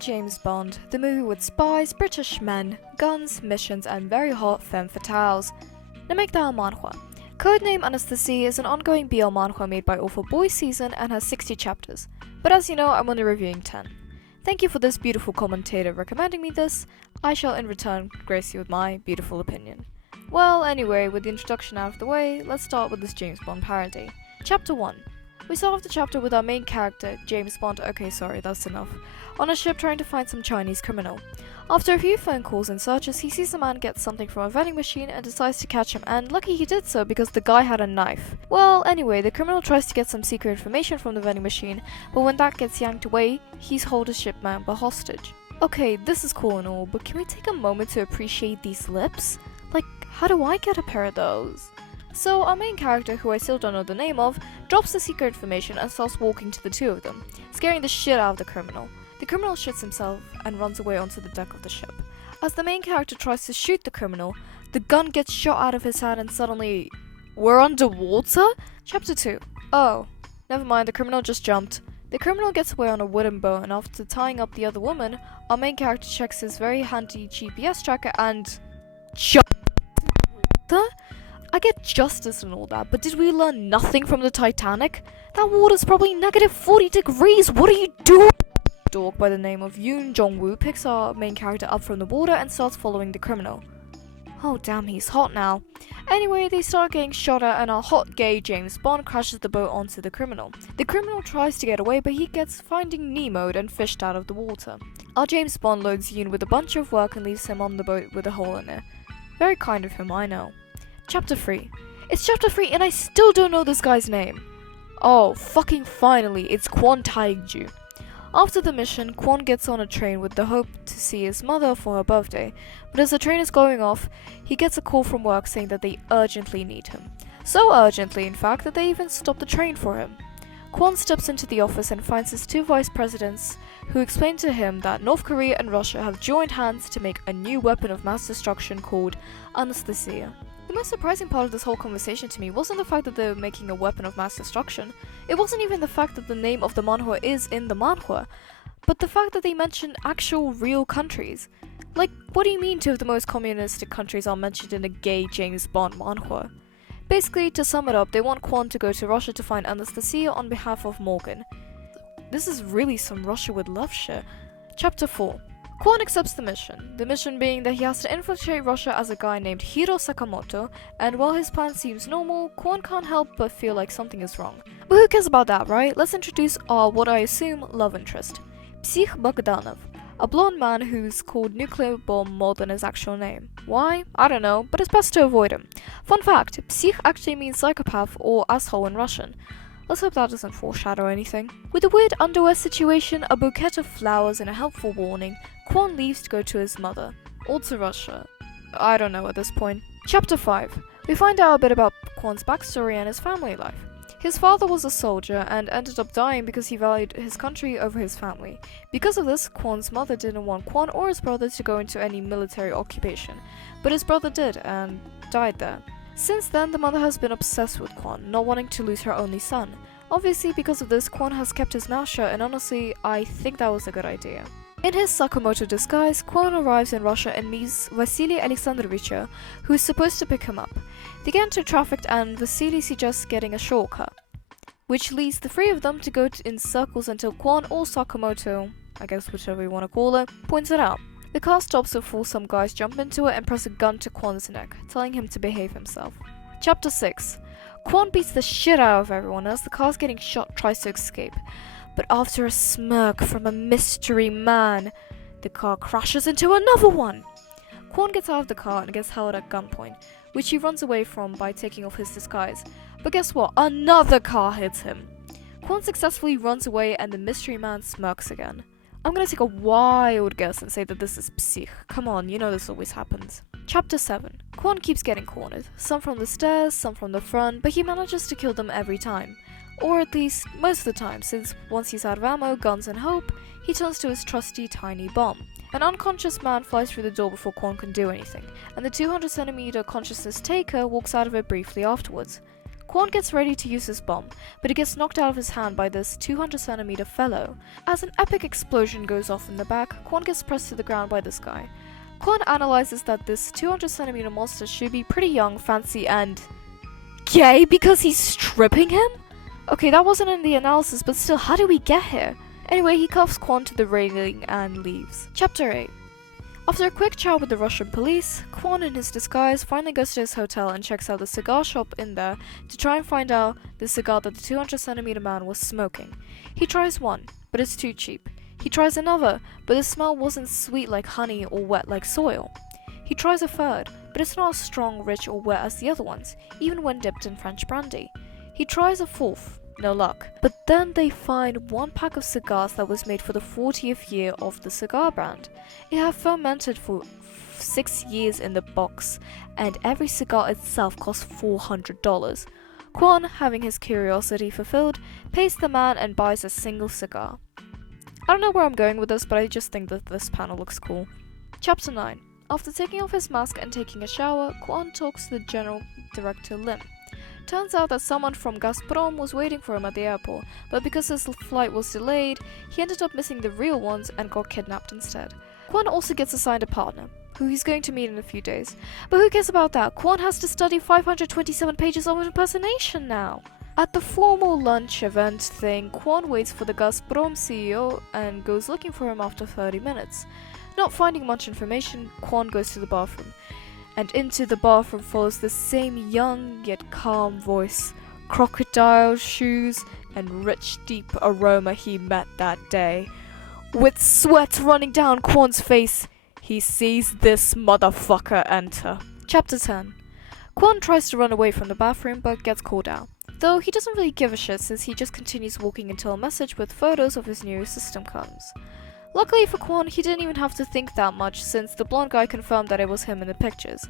James Bond, the movie with spies, British men, guns, missions, and very hot femme fatales. Now make that a manhwa. Codename Anastasia is an ongoing BL manhwa made by Awful Boys Season and has 60 chapters. But as you know, I'm only reviewing 10. Thank you for this beautiful commentator recommending me this. I shall in return grace you with my beautiful opinion. Well, anyway, with the introduction out of the way, let's start with this James Bond parody. Chapter 1. We start off the chapter with our main character, James Bond, okay sorry, that's enough, on a ship trying to find some Chinese criminal. After a few phone calls and searches, he sees a man get something from a vending machine and decides to catch him, and lucky he did so because the guy had a knife. Well, anyway, the criminal tries to get some secret information from the vending machine, but when that gets yanked away, he's held a ship member hostage. Okay, this is cool and all, but can we take a moment to appreciate these lips? Like, how do I get a pair of those? So our main character, who I still don't know the name of, drops the secret information and starts walking to the two of them, scaring the shit out of the criminal. The criminal shits himself and runs away onto the deck of the ship. As the main character tries to shoot the criminal, the gun gets shot out of his hand and suddenly... we're underwater? Chapter 2. Oh, never mind, the criminal just jumped. The criminal gets away on a wooden boat, and after tying up the other woman, our main character checks his very handy GPS tracker and... I get justice and all that, but did we learn nothing from the Titanic? That water's probably negative 40 degrees, what are you doing? A dork by the name of Yoon Jong-woo picks our main character up from the water and starts following the criminal. Oh damn, he's hot now. Anyway, they start getting shot at and our hot gay James Bond crashes the boat onto the criminal. The criminal tries to get away, but he gets Finding Nemo'd and fished out of the water. Our James Bond loads Yoon with a bunch of work and leaves him on the boat with a hole in it. Very kind of him, I know. Chapter 3. It's chapter 3 and I still don't know this guy's name. Oh, fucking finally, it's Kwon Tae-ju. After the mission, Kwon gets on a train with the hope to see his mother for her birthday, but as the train is going off, he gets a call from work saying that they urgently need him. So urgently, in fact, that they even stop the train for him. Kwon steps into the office and finds his two vice presidents, who explain to him that North Korea and Russia have joined hands to make a new weapon of mass destruction called Anastasia. The most surprising part of this whole conversation to me wasn't the fact that they were making a weapon of mass destruction. It wasn't even the fact that the name of the manhwa is in the manhwa, but the fact that they mention actual real countries. Like, what do you mean two of the most communistic countries are mentioned in a gay James Bond manhwa? Basically, to sum it up, they want Kwon to go to Russia to find Anastasia on behalf of Morgan. This is really some Russia with love shit. Chapter 4. Kwon accepts the mission being that he has to infiltrate Russia as a guy named Hiro Sakamoto, and while his plan seems normal, Kwon can't help but feel like something is wrong. But who cares about that, right? Let's introduce our, what I assume, love interest. Psych Bogdanov, a blonde man who's called Nuclear Bomb more than his actual name. Why? I don't know, but it's best to avoid him. Fun fact, Psych actually means psychopath or asshole in Russian. Let's hope that doesn't foreshadow anything. With a weird underwear situation, a bouquet of flowers and a helpful warning, Kwon leaves to go to his mother. Or to Russia. I don't know at this point. Chapter 5. We find out a bit about Kwon's backstory and his family life. His father was a soldier and ended up dying because he valued his country over his family. Because of this, Kwon's mother didn't want Kwon or his brother to go into any military occupation. But his brother did and died there. Since then, the mother has been obsessed with Kwon, not wanting to lose her only son. Obviously, because of this, Kwon has kept his mouth shut, and honestly, I think that was a good idea. In his Sakamoto disguise, Kwon arrives in Russia and meets Vasily Alexandrovich, who is supposed to pick him up. They get into traffic and Vasily suggests getting a shortcut, which leads the three of them to go in circles until Kwon or Sakamoto, I guess whichever you want to call it, points it out. The car stops before some guys jump into it and press a gun to Kwon's neck, telling him to behave himself. Chapter 6. Kwon beats the shit out of everyone as the car's getting shot tries to escape. But after a smirk from a mystery man, the car crashes into another one. Kwon gets out of the car and gets held at gunpoint, which he runs away from by taking off his disguise. But guess what? Another car hits him. Kwon successfully runs away and the mystery man smirks again. I'm gonna take a wild guess and say that this is Psych. Come on, you know this always happens. Chapter 7. Kwon keeps getting cornered, some from the stairs, some from the front, but he manages to kill them every time. Or at least, most of the time, since once he's out of ammo, guns and hope, he turns to his trusty tiny bomb. An unconscious man flies through the door before Kwon can do anything, and the 200cm consciousness taker walks out of it briefly afterwards. Kwon gets ready to use his bomb, but it gets knocked out of his hand by this 200cm fellow. As an epic explosion goes off in the back, Kwon gets pressed to the ground by this guy. Kwon analyzes that this 200cm monster should be pretty young, fancy, and gay because he's stripping him? Okay, that wasn't in the analysis, but still, how did we get here? Anyway, he cuffs Kwon to the railing and leaves. Chapter 8. After a quick chat with the Russian police, Kwon in his disguise finally goes to his hotel and checks out the cigar shop in there to try and find out the cigar that the 200cm man was smoking. He tries one, but it's too cheap. He tries another, but the smell wasn't sweet like honey or wet like soil. He tries a third, but it's not as strong, rich or wet as the other ones, even when dipped in French brandy. He tries a fourth. No luck. But then they find one pack of cigars that was made for the 40th year of the cigar brand. It had fermented for 6 years in the box, and every cigar itself cost $400. Kwon, having his curiosity fulfilled, pays the man and buys a single cigar. I don't know where I'm going with this, but I just think that this panel looks cool. Chapter 9. After taking off his mask and taking a shower, Kwon talks to the General Director Lim. Turns out that someone from Gazprom was waiting for him at the airport, but because his flight was delayed, he ended up missing the real ones and got kidnapped instead. Kwon also gets assigned a partner, who he's going to meet in a few days. But who cares about that? Kwon has to study 527 pages of impersonation now! At the formal lunch event thing, Kwon waits for the Gazprom CEO and goes looking for him after 30 minutes. Not finding much information, Kwon goes to the bathroom. And into the bathroom follows the same young yet calm voice, crocodile shoes, and rich deep aroma he met that day. With sweat running down Kwon's face, he sees this motherfucker enter. Chapter 10. Kwon tries to run away from the bathroom but gets called out. Though he doesn't really give a shit since he just continues walking until a message with photos of his new system comes. Luckily for Kwon, he didn't even have to think that much since the blonde guy confirmed that it was him in the pictures.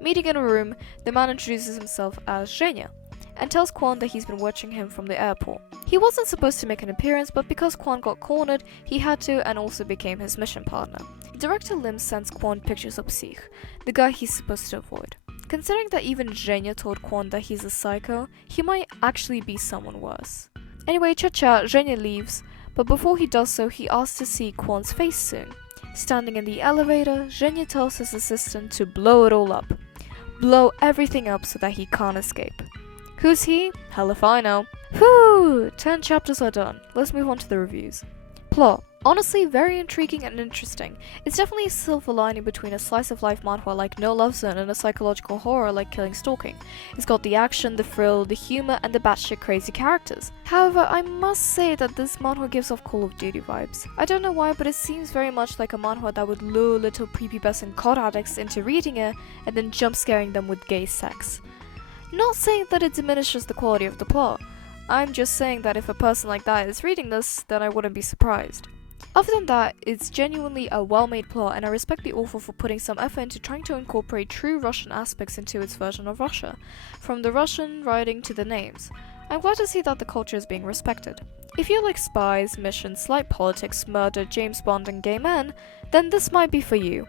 Meeting in a room, the man introduces himself as Zhenya and tells Kwon that he's been watching him from the airport. He wasn't supposed to make an appearance, but because Kwon got cornered, he had to and also became his mission partner. Director Lim sends Kwon pictures of Sikh, the guy he's supposed to avoid. Considering that even Zhenya told Kwon that he's a psycho, he might actually be someone worse. Anyway, cha-cha, Zhenya leaves, but before he does so, he asks to see Kwon's face soon. Standing in the elevator, Zhenya tells his assistant to blow it all up. Blow everything up so that he can't escape. Who's he? Hell if I know. Whew! 10 chapters are done. Let's move on to the reviews. Plot. Honestly, very intriguing and interesting. It's definitely a silver lining between a slice-of-life manhwa like No Love Zone and a psychological horror like Killing Stalking. It's got the action, the thrill, the humor, and the batshit crazy characters. However, I must say that this manhwa gives off Call of Duty vibes. I don't know why, but it seems very much like a manhwa that would lure little prepubescent COD addicts into reading it and then jump scaring them with gay sex. Not saying that it diminishes the quality of the plot. I'm just saying that if a person like that is reading this, then I wouldn't be surprised. Other than that, it's genuinely a well-made plot, and I respect the author for putting some effort into trying to incorporate true Russian aspects into its version of Russia, from the Russian writing to the names. I'm glad to see that the culture is being respected. If you like spies, missions, light politics, murder, James Bond, and gay men, then this might be for you.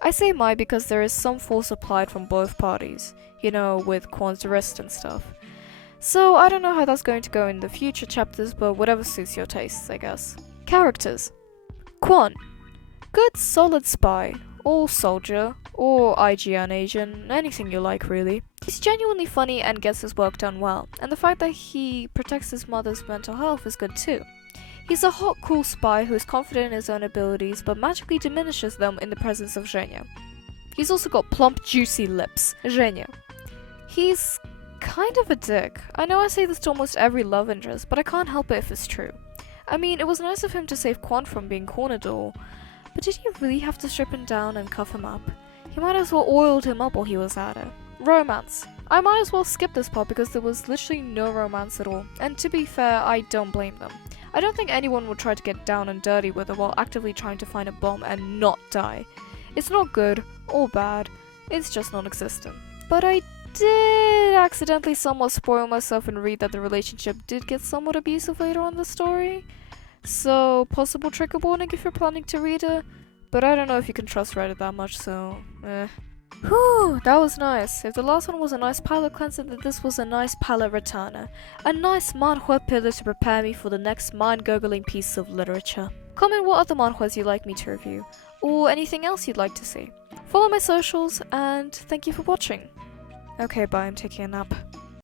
I say might because there is some force applied from both parties, you know, with Kwon's wrist and stuff. So I don't know how that's going to go in the future chapters, but whatever suits your tastes, I guess. Characters. Kwon. Good solid spy, or soldier, or IGN Asian, anything you like really. He's genuinely funny and gets his work done well, and the fact that he protects his mother's mental health is good too. He's a hot, cool spy who is confident in his own abilities but magically diminishes them in the presence of Zhenya. He's also got plump, juicy lips. Zhenya. He's kind of a dick. I know I say this to almost every love interest, but I can't help it if it's true. I mean, it was nice of him to save Kwon from being cornered all, but did he really have to strip him down and cuff him up? He might as well oiled him up while he was at it. Romance. I might as well skip this part because there was literally no romance at all, and to be fair, I don't blame them. I don't think anyone would try to get down and dirty with her while actively trying to find a bomb and not die. It's not good or bad, it's just non-existent. But I did accidentally somewhat spoil myself and read that the relationship did get somewhat abusive later on in the story. So, possible trigger warning if you're planning to read it, but I don't know if you can trust Reddit that much, so Whew, that was nice. If the last one was a nice palate cleanser, then this was a nice palate returner. A nice manhwa pillar to prepare me for the next mind-gurgling piece of literature. Comment what other manhwas you'd like me to review, or anything else you'd like to see. Follow my socials, and thank you for watching. Okay, bye, I'm taking a nap.